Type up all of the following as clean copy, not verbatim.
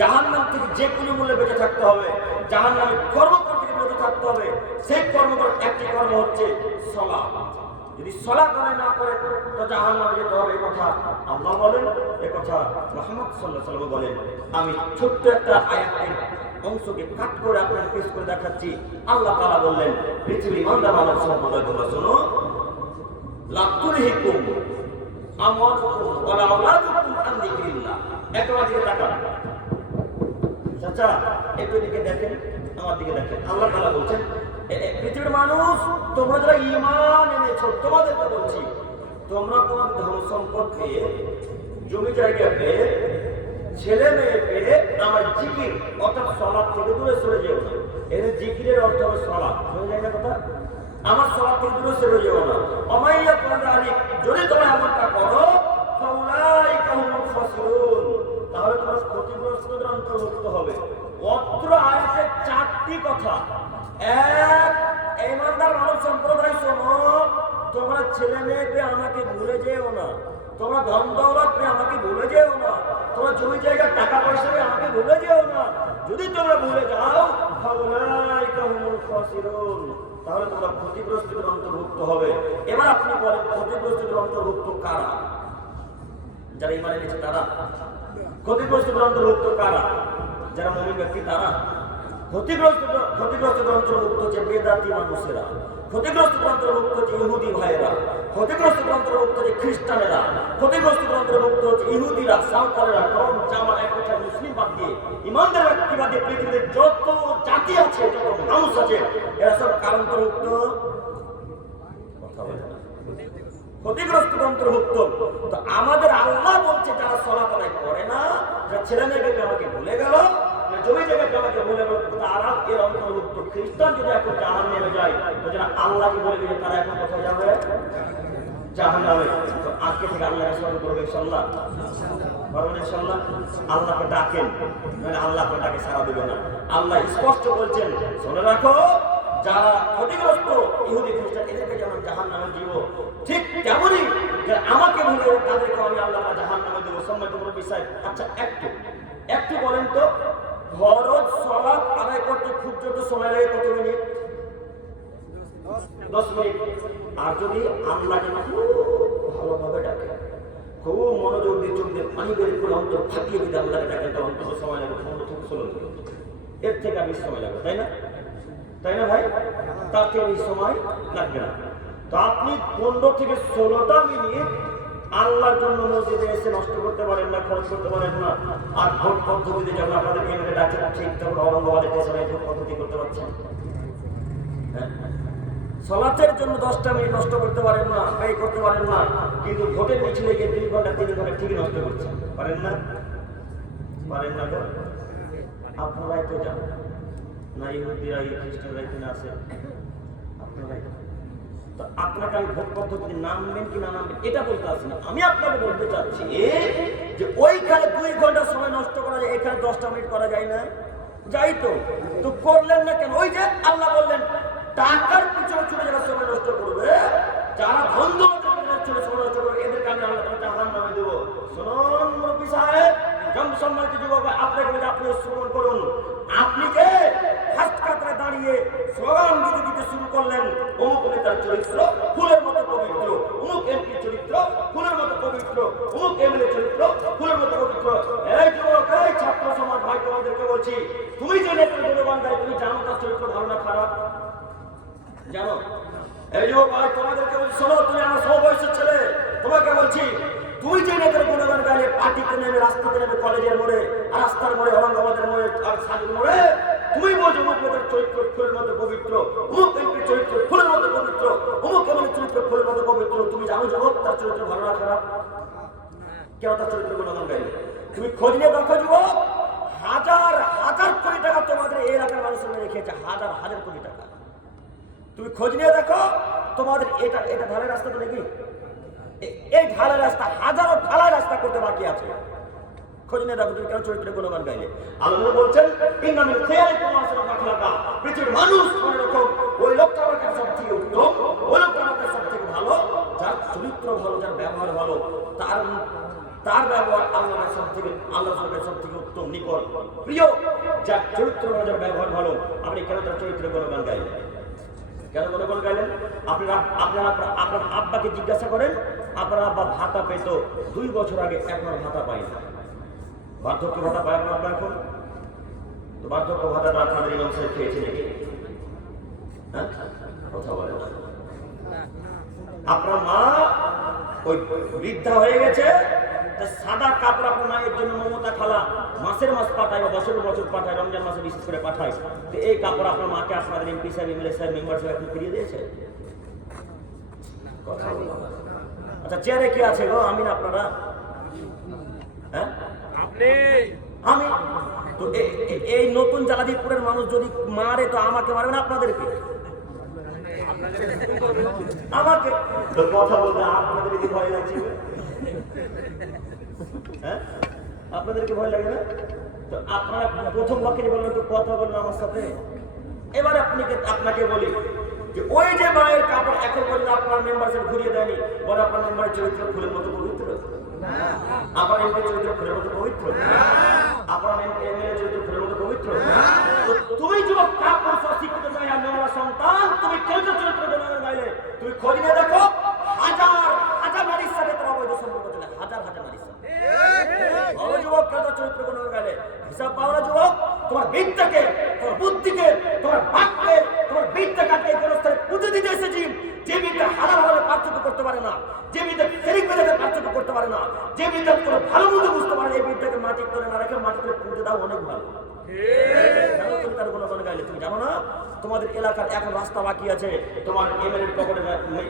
জাহান্নাম থেকে যে কোনো মূল্যে বেঁচে থাকতে হবে, জাহান্নামে কর্মকর থেকে বেঁচে থাকতে হবে। সেই কর্মকর একটি কর্ম হচ্ছে সালাত। যদি সালাত না করে তো জাহান্নামে যেতে হবে। এই কথা আল্লাহ বলেন, এই কথা মুহাম্মদ সাল্লাল্লাহু আলাইহি ওয়াসাল্লাম বলেন। আমি ছোট্ট একটা আয়াতের অংশকে কাট করে আপনাদের পেশ করে দেখাচ্ছি। আল্লাহ তাআলা বললেন, পৃথিবীর ইমানদার মানুষ সম্পর্কে তোমরা শোনো, লা তুলহিকুম আমওয়ালুকুম ওয়ালা আওলাদুকুম আন যিকরিল্লাহ। একটু দিকে তাকান চাচা, একটু দিকে দেখেন, আমার দিকে দেখেন। আল্লাহ তাআলা বলছেন, পৃথিবীর মানুষ তোমরা যারা ঈমান এনেছো তোমাদেরকে বলছি, তোমরা তোমার ধন সম্পদ পেয়ে, জমি জায়গা পেয়ে, ছেলে মেয়ে পেয়ে আমার জিকির অর্থাৎ সালাত থেকে দূরে সরে যেও না। এর জিকিরের অর্থ হলো সালাত। বুঝা যায় না কথা? আমার সালাত থেকে দূরে সরে যেও না। অমাইয়া কাযালিক, যদি তোমরা এমনটা করো ফাউলাইকা হুমুল খাসিরুন, তাহলে তোমরা ক্ষতিগ্রস্তদের অন্তর্ভুক্ত হবে। অত্র আয়াতে চারটি কথা। এক, ঈমানদার মানব সম্প্রদায় শোনো, তোমরা ছেলে মেয়ে পেয়ে আমাকে ভুলে যেও না, তোমরা ধন দৌলত পেয়ে আমাকে ভুলে যেও না, তোমরা জমি জায়গা টাকা পয়সা পেয়ে আমাকে ভুলে যেও না। যদি তোমরা ভুলে যাও ফাউলাইকা হুমুল খাসিরুন, তাহলে তোমরা ক্ষতিগ্রস্তদের অন্তর্ভুক্ত হবে। এবার আপনি বলেন, ক্ষতিগ্রস্তদের অন্তর্ভুক্ত কারা? যারা ঈমান এনেছে তারা। ক্ষতিগ্রস্তদের অন্তর্ভুক্ত কারা? যারা মুমিন ব্যক্তি তারা। ক্ষতিগ্রস্তদের অন্তর্ভুক্ত হচ্ছে বেদাতি মানুষেরা, ক্ষতিগ্রস্তদের অন্তর্ভুক্ত হচ্ছে ইহুদি ভাইয়েরা, ক্ষতিগ্রস্তদের অন্তর্ভুক্ত হচ্ছে খ্রিস্টানেরা, ক্ষতিগ্রস্তদের অন্তর্ভুক্ত হচ্ছে ইহুদিরা, সাঁওতালেরা, গম জামা এক কথা মুসলিম বাদ দিয়ে, ইমানদার ব্যক্তি বাদ দিয়ে পৃথিবীতে যত জাতি আছে, যত মানুষ আছে, এরা সব কার অন্তর্ভুক্ত? কথা বলে না। ক্ষতিগ্রস্তদের অন্তর্ভুক্ত। তো আমাদের আল্লাহ বলছে, যারা সালাত আদায় করে না, যারা ছেলে মেয়েকে আমাকে ভুলে গেল, জমি জায়গাকে আমাকে ভুলে গেল, তারা এর অন্তর্ভুক্ত। খ্রিস্টান যদি এখন জাহান্নামে যায়, তো যারা আল্লাহকে বলে দিয়েছে তারা এখন কোথায় যাবে? জাহান্নামে। তো আজকে থেকে আল্লাহকে স্মরণ করবে ইনশাআল্লাহ, পারবেন ইনশাআল্লাহ। আল্লাহকে ডাকেন, মানে আল্লাহকে ডাকে সাড়া দেবে না। আল্লাহ স্পষ্ট বলছেন, শুনে রাখো, যারা ক্ষতিগ্রস্ত ইহুদি খ্রিস্টান, এদেরকে যেমন জাহান্নামে দিব, ঠিক তেমনই আমাকে ভুলে তাদেরকে আমি আল্লাহ জাহান্নামে দেবো। সম্মানিত মুরব্বী সাহেব, আচ্ছা একটু বলেন তো, ফরজ সালাত আদায় করতে খুব জোর সময় লাগে কত মিনিট? 10 মিনিট। আর যদি আল্লাহকে খুব ভালোভাবে ডাকে, খুব মনোযোগ দিয়ে চোখ দিয়ে পানি বের করে অন্তর ফাটিয়ে যদি আল্লাহকে ডাকে, তো অন্তত সময় লাগে 15 থেকে 16 মিনিট। এর থেকে আর বেশি সময় লাগবে, তাই না? তাই না ভাই? তার থেকে বেশি সময় লাগবে না। তো আপনি 15 থেকে 16টা মিনিট আল্লাহর জন্য মসজিদে এসে নষ্ট করতে পারেন না, খরচ করতে পারেন না। আর ভোট পদ্ধতিতে যেমন আপনাদের এমএলএ ডাকছে, ঠিক তখন ঔরঙ্গাবাদের পেছনে ভোট পদ্ধতি করতে পারছেন। সালাতের জন্য 10টা মিনিট নষ্ট করতে পারেন না, ব্যয় করতে পারেন না, কিন্তু ভোটের মিছিলে গিয়ে 2 ঘন্টা 3 ঘন্টা ঠিকই নষ্ট করছেন। পারেন না? পারেন না তো? আপনারাই তো জানেন না, ইহুদিরা খ্রিস্টানরা এখানে আছে, আপনারাই। তো আপনাকে আমি ভোট পদ্ধতিতে নামবেন কি না নামবেন এটা বলতে আসছি না। আমি আপনাকে বলতে চাচ্ছি যে ওইখানে 2 ঘন্টা সময় নষ্ট করা যায়, এখানে 10টা মিনিট করা যায় না? যাই তো করলেন না কেন? ওই যে আল্লাহ বললেন, টাকার পিছনে ছুটে যারা সময় নষ্ট করবে, যারা ধন দৌলতের পিছনে ছুটে সময় নষ্ট করবে, এদেরকে আমি আল্লাহ জাহান্নামে দেবো। শুনুন মুরব্বী সাহেব, সম্মানিত যুবক, আপনাকে বলে আপনি শ্রবণ করুন। আপনি যে ফার্স্ট কাতারে দাঁড়িয়ে স্লোগান দিতে দিতে শুরু করলেন, অমুক নেতার চরিত্র ফুলের মতো পবিত্র, অমুক এমপি চরিত্র ফুলের মতো পবিত্র, অমুক এমএলএ চরিত্র ফুলের মতো পবিত্র। এই যুবক, এই ছাত্র সমাজ ভাই, তোমাদেরকে বলছি, তুমি যে নেতার গুণগান গাই, তুমি জানো তার চরিত্র ভালো না খারাপ? জানো? এই যুবক ভাই, তোমাদেরকে বলছি, শোনো, তুমি আমার সমবয়সের ছেলে, তোমাকে বলছি, তুই যে নেতার গুণগান গাইলে পার্টিতে নেমে, রাস্তাতে নেমে, কলেজের মোড়ে, রাস্তার মোড়ে, ঔরঙ্গাবাদের মোড়ে, আর সাজুর মোড়ে, তুমি বলছো অমুক নেতার চরিত্র ফুলের মতো পবিত্র, অমুক এমপির চরিত্র ফুলের মতো পবিত্র, অমুক এমএলএর চরিত্র ফুলের মতো পবিত্র। তুমি জানো যুবক তার চরিত্র ভালো না খারাপ? কেন তার চরিত্র গুণগান গাইলে? তুমি খোঁজ নিয়ে দেখো যুবক, হাজার হাজার কোটি টাকা তোমাদের এই এলাকার মানুষের মেরে খেয়েছে, হাজার হাজার কোটি টাকা। তুমি খোঁজ নিয়ে দেখো, তোমাদের এটা ঢালাই রাস্তা তো নাকি? এই ঢালাই রাস্তা, হাজারো ঢালাই রাস্তা করতে বাকি আছে। খোঁজ নিয়ে দেখো, তুমি কেন চরিত্রের গুণগান গাইলে? আল্লাহ বলছেন, ইন্নামিল খিয়ারিকুম আশরাফু আখলাকা, পৃথিবীর মানুষ মনে রাখো, ওই লোকটা আমার কাছে সবথেকে উত্তম, ওই লোকটা আমার কাছে সবথেকে ভালো, যার চরিত্র ভালো, যার ব্যবহার ভালো, তার তার ব্যবহার আল্লাহর সব থেকে উত্তম নিকট প্রিয়, যার চরিত্র যার ব্যবহার ভালো। আপনি কেন তার চরিত্রের গুণগান গাইলেন? কেন গুণগান গাইলেন? আপনার আব্বাকে জিজ্ঞাসা করেন, আপনার আব্বা ভাতা পেত 2 বছর আগে, এখন আর ভাতা পাই না। বার্ধক্য ভাতা পায় আপনার আব্বা এখন? তো বার্ধক্য ভাতাটা আপনাদের ইমাম সাহেব খেয়েছে নাকি? হ্যাঁ, কথা বলে না। আপনার মা ওই বৃদ্ধা হয়ে গেছে, সাদা কাপড় আপনার মায়ের জন্য মমতা খালা মাসের মাস পাঠায় বা বছরের বছর পাঠায়, রমজান মাসে বিশেষ করে পাঠায়। তো এই কাপড় আপনার মাকে আপনাদের এমপি সাহেব, এমএলএ সাহেব, মেম্বার সাহেব আপনি ফিরিয়ে দিয়েছে? কথা বলো। আচ্ছা, চেয়ারে কি আছে গো? আমি না আপনারা? হ্যাঁ, আমি তো এই নতুন জালাদিপুরের মানুষ যদি মারে তো আমাকে মারবে না আপনাদেরকে? আমাকে তো কথা বলতে আপনাদেরকে ভয় লাগছে? হ্যাঁ, আপনাদেরকে ভয় লাগে না? তো আপনারা প্রথম বাক্যে বললেন তো কথা বললেন আমার সাথে। এবার আপনাকে বলি যে ওই যে মায়ের কাপড় এখন পর্যন্ত আপনার মেম্বারশিপ ঘুরিয়ে দেয়নি, বলে আপনার মেম্বারের চরিত্র ফুলের মতো পবিত্র, আপনার এমপি চরিত্র ফুলের মতো পবিত্র, আপনার এমএলএ চরিত্র ফুলের মতো পবিত্র। তো তুমি যুবক কাপড় শিক্ষিত নয় আর নোংরা সন্তান, তুমি কেন চরিত্র গুণগান গাইলে? তুমি খোঁজ নিয়ে দেখো, হাজার হাজার নারীর সাথে তোমার অবৈধ সম্পর্ক চলে, হাজার হাজার নারীর সাথে। যুবক কেন চরিত্র গুণগান গাইলে? হিসাব পাও না যুবক? তোমার বিদ্যাকে, তোমার বুদ্ধিকে, তোমার বাক্যে, তোমার বিদ্যাকে কোন স্তরে পুঁতে দিতে এসেছি। যে বিদ্যা হারাম ভাবে পার্থক্য করতে পারে না, যে বিদ্যা ফেরিক বেদাকে পার্থক্য করতে পারে না, যে বিদ্যা কোনো ভালো মন্দ বুঝতে পারে, এই বিদ্যাকে মাটির তলে না রেখে মাটির তলে পুঁতে দাও, অনেক ভালো। তুমি তার গুণগান গাইলে? তুমি জানো না তোমাদের এলাকার এখন রাস্তা বাকি আছে, তোমার এমএলএর পকেটে,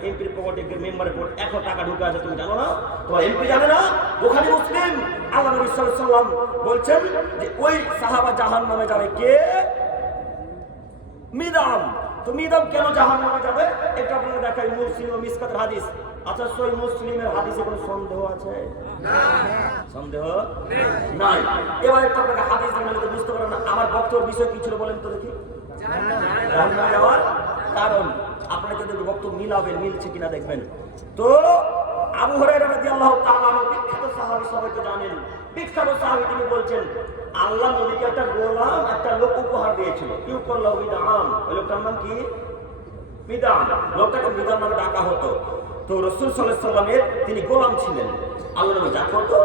এমপির পকেটে, মেম্বারের পকেটে এখন টাকা ঢুকে আছে, তুমি জানো না? তোমার এমপি জানে না? বুখারী মুসলিম আল্লাহ নবী সাল্লাল্লাহু আলাইহি ওয়াসাল্লাম বলছেন যে ওই সাহাবা জাহান্নামে যাবে। কে? মিদাম। তো মিদাম কেন জাহান্নামে যাবে এটা আপনারা দেখাই মুসলিম ও মিসকাতের হাদিস। আচ্ছা, সহিহ মুসলিমের হাদিসে কোনো সন্দেহ আছে? না, সন্দেহ নাই। এবার একটু আপনাকে হাদিস জানলে তো বুঝতে পারেন না আমার বক্তব্যের বিষয় কি ছিল বলেন তো দেখি। জাহান্নামে যাওয়ার কারণ আপনারা যদি বক্তব্য মিলাবেন, মিলছে কিনা দেখবেন। তো আবু হুরায়রা রাদিয়াল্লাহু তাআলা আনহু বিখ্যাত সাহাবী, সবাই তো জানেন, বিখ্যাত সাহাবী, তিনি বলছেন আল্লাহ নবীকে একটা গোলাম একটা লোক উপহার দিয়েছিল। ইউকাল্লাহু মিদাম। ওই লোকটার নাম কি? মিদাম। লোকটাকে মিদাম নামে ডাকা হতো। তো রাসূল সাল্লাল্লাহু আলাইহি ওয়াসাল্লামের তিনি গোলাম ছিলেন। আল্লাহ নবী যা করতো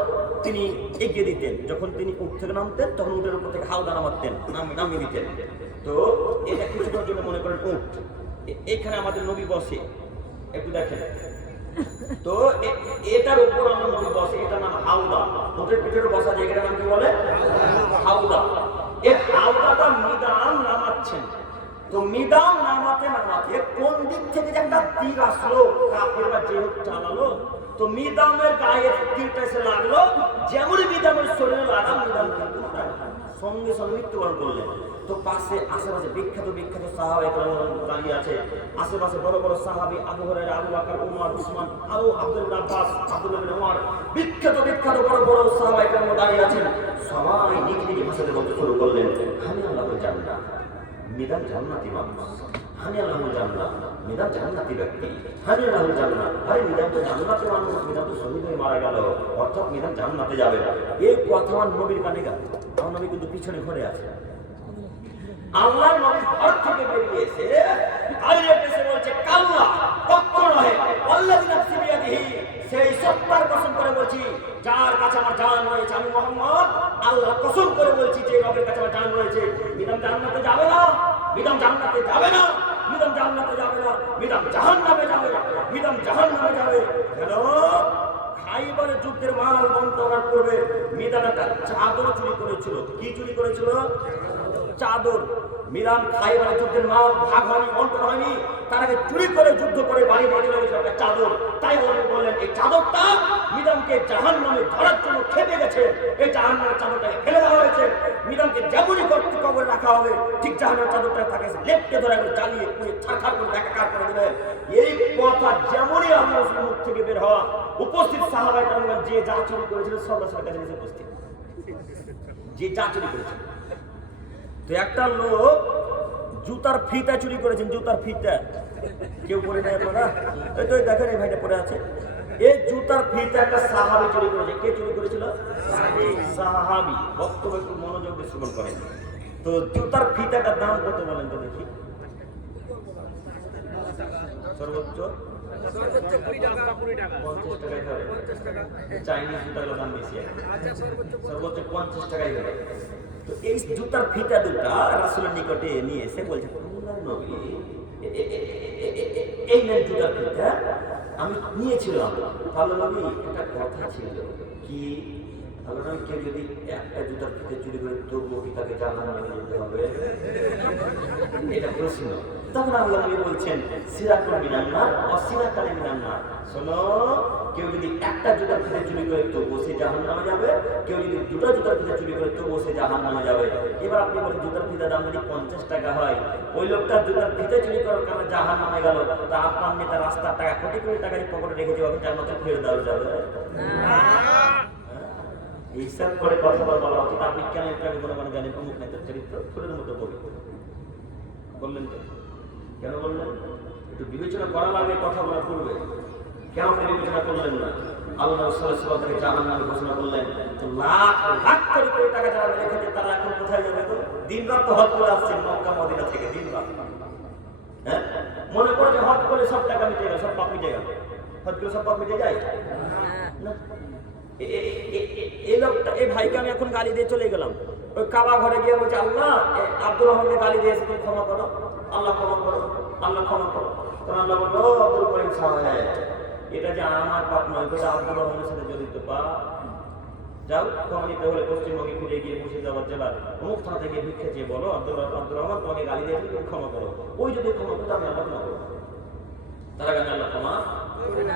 তিনি এগিয়ে দিতেন। যখন তিনি উট থেকে নামতেন তখন উটের উপর থেকে হাওদা নামাতেন, নামিয়ে দিতেন। তো এটা কিছুটার জন্য মনে করেন উট, এখানে আমাদের নবী বসে, একটু দেখেন তো এটার উপর আমার নবী বসে, এটার নাম হাওদা। উটের পিঠের বসা জায়গাটার নাম কি বলে? হাওদা। এই হাওদাটা মিদাম নামাচ্ছেন। তো মিদাম নামাতে নামাতে কোন দিক থেকে যে একটা তীর আসলো, কাফের বা যে হোক চালালো, তো মিদামের গায়ে তীরটা এসে লাগলো। যেমনই মিদামের শরীরে লাগা, মিদাম কিন্তু সঙ্গে সঙ্গে মৃত্যুবরণ করলেন। তো পাশে আশেপাশে বিখ্যাত বিখ্যাত সাহাবা দাঁড়িয়ে আছে, আশেপাশে বড় বড় সাহাবী আবু হুরায়রা, আবু বকর, ওমর, উসমান, আবু আব্দুল্লাহ আব্বাস, আব্দুল্লাহ ইবনে ওমর, বিখ্যাত বিখ্যাত বড় বড় সাহাবা একরাম দাঁড়িয়ে আছেন। সবাই নিজ নিজ ভাষাতে বলতে শুরু করলেন, আমি আল্লাহর জান্নাত, মিদাম জান্নাতি মানুষ, আমি আল্লাহর জান্নাত, মিদাম জান্নাতি ব্যক্তি, আমি আল্লাহর জান্নাত। আরে মিদাম তো জান্নাতি মানুষ, মিদাম তো শহীদ হয়ে মারা গেল, অর্থাৎ মিদাম জান্নাতে যাবে। এই কথা আমার নবীর কানে গেল। আমার নবী কিন্তু পিছনে ঘরে আছে। আল্লাহর নবী ঘর থেকে বেরিয়ে এসে ডাইরেক্ট এসে বলছে, কাল্লা, কখনো নয়, আল্লাযী নাফসি বিয়াদিহি, সেই সত্তার কসম করে বলছি যার কাছে আমার জান রয়েছে, আমি মুহাম্মদ আল্লাহ কসম করে বলছি যে রবের কাছে আমার জান রয়েছে, মিদাম জান্নাতে যাবে না, মিদাম জান্নাতে যাবে না, মিদাম জান্নাতে যাবে না, মিদাম জাহান্নামে যাবে, মিদাম জাহান্নামে যাবে। কেন? খাইবারের যুদ্ধের মাল বন্টন করবে, মিদাম একটা চাদর চুরি করেছিল। কি চুরি করেছিল? চাদর। মিদাম খাইবারের যুদ্ধের মাল ভাগ হয়নি, বন্টন হয়নি, তার আগে চুরি করে যুদ্ধ করে বাড়ি বাড়ি লেগেছিল একটা চাদর। তাই বললেন এই চাদরটা মিদামকে জাহান্নামে ধরার জন্য খেপে গেছে, এই জাহান্নামের চাদরটাকে ফেলে দেওয়া হয়েছে। মিদামকে যেমনই কবরে রাখা হবে, ঠিক জাহান্নামের চাদরটা তাকে লেপটে ধরে জ্বালিয়ে পুড়ে ছারখার করে একাকার করে দেবে। এই কথা যেমনই আল্লাহ রাসূলের মুখ থেকে বের হওয়া, উপস্থিত সাহাবায়ে কেরাম যে যা চুরি করেছিল সব রাসূলের কাছে এসে উপস্থিত, যে যা চুরি করেছিল। তো একটা লোক জুতার ফিতা চুরি করেছেন, জুতার ফিতা কেউ পরে নেয় আপনারা? এই তো দেখেন এই ভাইটা পরে আছে, এই জুতার ফিতা একটা সাহাবী চুরি করেছে। কে চুরি করেছিল? সাহাবী। বক্তব্য একটু মনোযোগ দিয়ে শ্রবণ করেন। তো জুতার ফিতাটার দাম কত বলেন তো দেখি? সর্বোচ্চ 50 টাকায় ধরে। চাইনিজ জুতাগুলোর দাম বেশি, সর্বোচ্চ 50 টাকায় ধরে। তো এই জুতার ফিতা দুটা রাসূলের নিকটে নিয়ে এসে বলছে, আল্লাহর নবী, এই নেন জুতার ফিতা, আমি নিয়েছিলাম। আল্লাহর নবী, একটা কথা ছিল কি, আল্লাহর নবী, কেউ যদি একটা জুতার ফিতা চুরি করে তবুও কি তাকে জাহান্নামে নিয়ে যেতে হবে? এটা প্রশ্ন। তখন আল্লাহ নবী বলছেন, সিরাকুল মিনান নার অসিরাকাল মিনান নার। শোনো, কেউ যদি একটা জুতার ফিতা চুরি করে তবুও সে জাহান্নামে যাবে, কেউ যদি দুটো জুতার ফিতা চুরি করে তবুও সে জাহান্নামে যাবে। এবার আপনি বলেন, জুতার ফিতার দাম যদি 50 টাকা হয়, ওই লোকটা জুতার ফিতা চুরি করার কারণে জাহান্নামে গেল, তা আপনার নেতা রাস্তার টাকা কোটি কোটি টাকা পকেটে রেখে যাবে, জান্নাতে ফেরত দেওয়া যাবে? হিসাব করে কথা বলা উচিত। আপনি কেন একটু গুণগান জানেন অমুক নেতার চরিত্র ফুলের মতো বলি বললেন? কেন বললেন? একটু বিবেচনা করা লাগে কথা বলার পূর্বে। কেন আপনি বিবেচনা করলেন না? আল্লাহ সাল্লাল্লাহু আলাইহি জাহান্নামের ঘোষণা করলেন। তো লাখ লাখ কোটি টাকা যারা রেখেছে তারা এখন কোথায় যাবে? তো দিন রাত তো হজ করে আসছেন মক্কা মদিনা থেকে, দিন রাত। হ্যাঁ, মনে করে যে হজ করে সব টাকা মিটে গেল, সব পাপ মিটে গেল। হজ করে সব পাপ মিটে যায় না। এই লোকটা, এই ভাইকে আমি এখন গালি দিয়ে চলে গেলাম, ওই কাবা ঘরে গিয়ে বলছে, আল্লাহ আব্দুর রহমানকে গালি দিয়েছে, তুমি ক্ষমা করো, আল্লাহ ক্ষমা করো, আল্লাহ ক্ষমা করো। তখন আল্লাহ বললো, আব্দুল করিম সাহেব, এটা যে আমার পাপ নয়, এটা আব্দুর রহমানের সাথে জড়িত পাপ। যাও, ক্ষমা নিতে হলে পশ্চিমবঙ্গে ফিরে গিয়ে মুর্শিদাবাদ জেলার অমুক থানা থেকে ভিক্ষা চেয়ে বলো, আব্দুর রহমান তোমাকে গালি দিয়েছে, তুমি ক্ষমা করো। ওই যদি ক্ষমা করতো আমি আল্লাহ ক্ষমা করবো, তার আগে আমি আল্লাহ ক্ষমা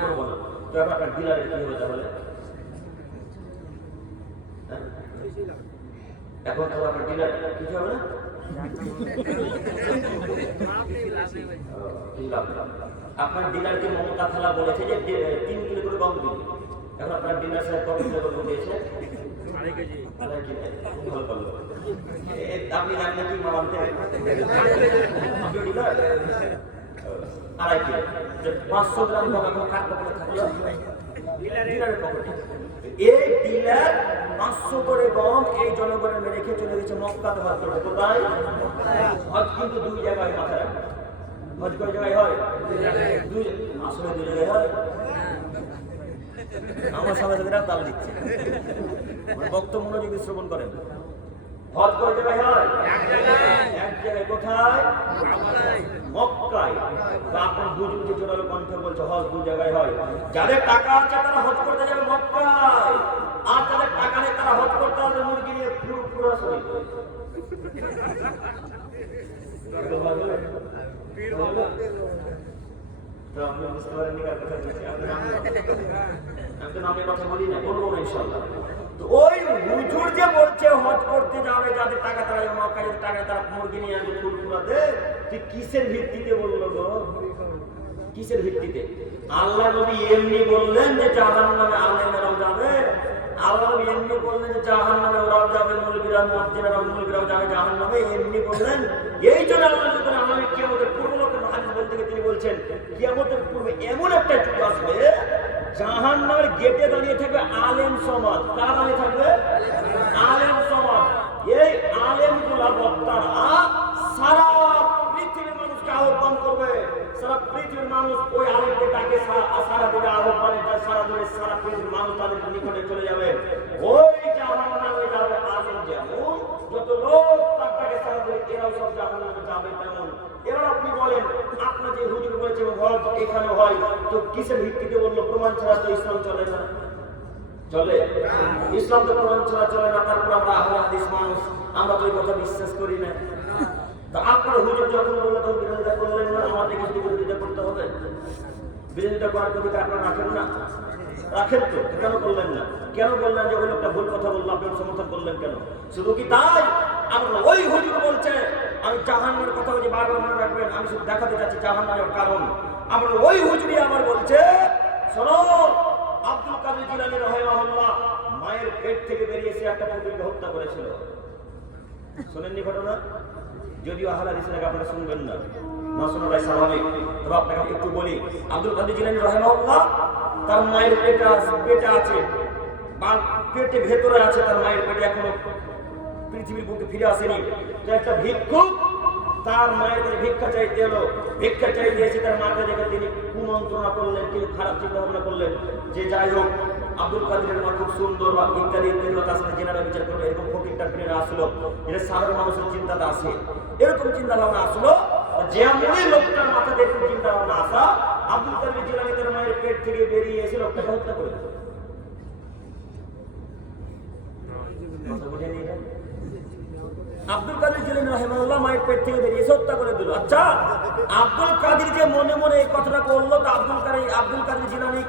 করবো না। তো আপনার ডিলারের কি হবে তাহলে? এখন তো আপনার ডিলার কিছু হবে না। আপনার ডিলারকে মমতা খালা বলেছে যে 3 কিলো করে গম দিন। এখন আপনার ডিলার সাহেব কত কিলো গম দিয়েছে? আপনি জানেন কি মামাতে 2.5 কিলো, 500 গ্রাম গম এখন কার পকেটে থাকলো? ডিলারের পকেটে। এই ডিলার 500 করে গম এই জনগণের রেখে চলে গেছে মক্কাতে হজ করতে। কোথায়? হজ কিন্তু 2 জায়গায় মাথায় রাখবে। হজ কয় জায়গায় হয়? আসলে 2 জায়গায় হয়। আমার সমাজেরা তাল দিচ্ছে, বক্তব্য মনোযোগী শ্রবণ করেন। হজ কয় জায়গায় হয়? এক জায়গায়। কোথায়? মক্কায়। আপনার বুঝুকে জোরালো কণ্ঠে বলছে হজ 2 জায়গায় হয়। যাদের টাকা আছে তারা হজ করতে যাবে মক্কায়, আর যাদের টাকা নেই তারা হজ করতে হবে মুরগি নিয়ে পুরো শরীর। তো আপনি বুঝতে পারেননি কার কথা বলছি? আমি তো নামের কথা বলি না, বলবো না ইনশাআল্লাহ। তো ওই হুজুর যে বলছে হজ করতে যাবে যাদের টাকা, তারা মক্কায় যাদের টাকা তারা মুরগি নিয়ে আসবে ফুরফুরাতে, তুই কিসের ভিত্তিতে বললো গো? কিসের ভিত্তিতে? আল্লাহ নবী এমনি বললেন যে জাহান্নামে আলেমেরাও যাবে, আল্লাহ নবী এমনি বললেন যে জাহান্নামে ওরাও যাবে, মৌলবীরা মুয়াজ্জিনরাও মৌলবীরাও যাবে জাহান্নামে, এমনি বললেন। এই জন্য আল্লাহ নবী কিয়ামতের পূর্ব লোকের হাদিস বলতে গিয়ে তিনি বলছেন, কিয়ামতের পূর্বে এমন একটা যুগ আসবে জাহান্নামের গেটে দাঁড়িয়ে থাকবে আলেম সমাজ। কার দাঁড়িয়ে থাকবে? আলেম সমাজ। এই আলেমগুলা বক্তারা সারা পৃথিবীর মানুষকে আহ্বান করবে, সারা পৃথিবীর মানুষ ওই আলেমকে ডাকে, সারা দিকে আহ্বানে সারা দিনে সারা পৃথিবীর মানুষ তাদের নিকটে চলে যাবে। ওই জাহান্নামে যাবে আলেম যেমন, যত লোক তার ডাকে সারা দিনে এরাও সব জাহান্নামে যাবে তেমন। এবার আপনি বলেন, আপনার যে হুজুর বলেছে হজ এখানে হয়, তো কিসের ভিত্তিতে বললো? প্রমাণ ছাড়া তো ইসলাম চলে না। চলে? ইসলাম তো প্রমাণ ছাড়া চলে না। তারপর আমরা আহলে হাদিস মানুষ, আমরা তো এই কথা বিশ্বাস করি না। তা আপনার হুজুর যখন বললো তখন বিরোধিতা করলেন না, আমাদের কিছু বিরোধিতা করতে হবে। বিরোধিতা করার অধিকার আপনারা রাখেন না? রাখেন তো, কেন করলেন না? কেন বললেন যে ওই লোকটা ভুল কথা বললো, আপনি সমর্থন করলেন কেন? শুধু কি তাই? আমরা ওই হুজুর বলছে, আমি জাহান্নামের কথা বলছি, বারবার মনে রাখবেন, আমি শুধু দেখাতে চাচ্ছি জাহান্নামের কারণ। আমরা ওই হুজুরই আবার বলছে, শোনো, আব্দুল কাদের জিলানী রাহিমাহুল্লাহ মায়ের পেট থেকে বেরিয়ে এসে একটা পুত্রকে হত্যা করেছিল। শোনেননি ঘটনা? যদিও আহলে হাদিস থেকে আপনারা শুনবেন না, না শোনাটাই স্বাভাবিক। তবে আপনাকে একটু বলি, আব্দুল কাদের জিলানী রাহিমাহুল্লাহ, তার মায়ের পেটে আছে, বা পেটে ভেতরে আছে, তার মায়ের পেটে এখনো পৃথিবীর বুকে ফিরে আসেনি। তো একটা ভিক্ষুক তার মায়ের কাছে ভিক্ষা চাইতে এলো, ভিক্ষা চাইতে এসে তার মাকে দেখে তিনি কুমন্ত্রণা করলেন, তিনি খারাপ চিন্তা ভাবনা করলেন যে যাই হোক আব্দুল কাদেরের মা খুব সুন্দর বা ইত্যাদি ইত্যাদি, তার সাথে জেনারা বিচার করলো, এরকম ফকিরটা ফিরে আসলো, এটা সাধারণ মানুষের চিন্তাটা আসে, এরকম চিন্তা ভাবনা আসলো। যে এমনই লোকটার মাথাতে এরকম চিন্তা ভাবনা আসা, আব্দুল কাদের জিলানী তার মায়ের পেট থেকে বেরিয়ে এসে লোকটাকে হত্যা করে দিল। আব্দুল কাদের জিলানী রাহিমাহুল্লাহ মায়ের পেট থেকে বেরিয়ে এসে হত্যা করে দিল। আচ্ছা, আব্দুল কাদের যে মনে মনে এই কথাটা বললো, তা আব্দুল কাদের জিলানী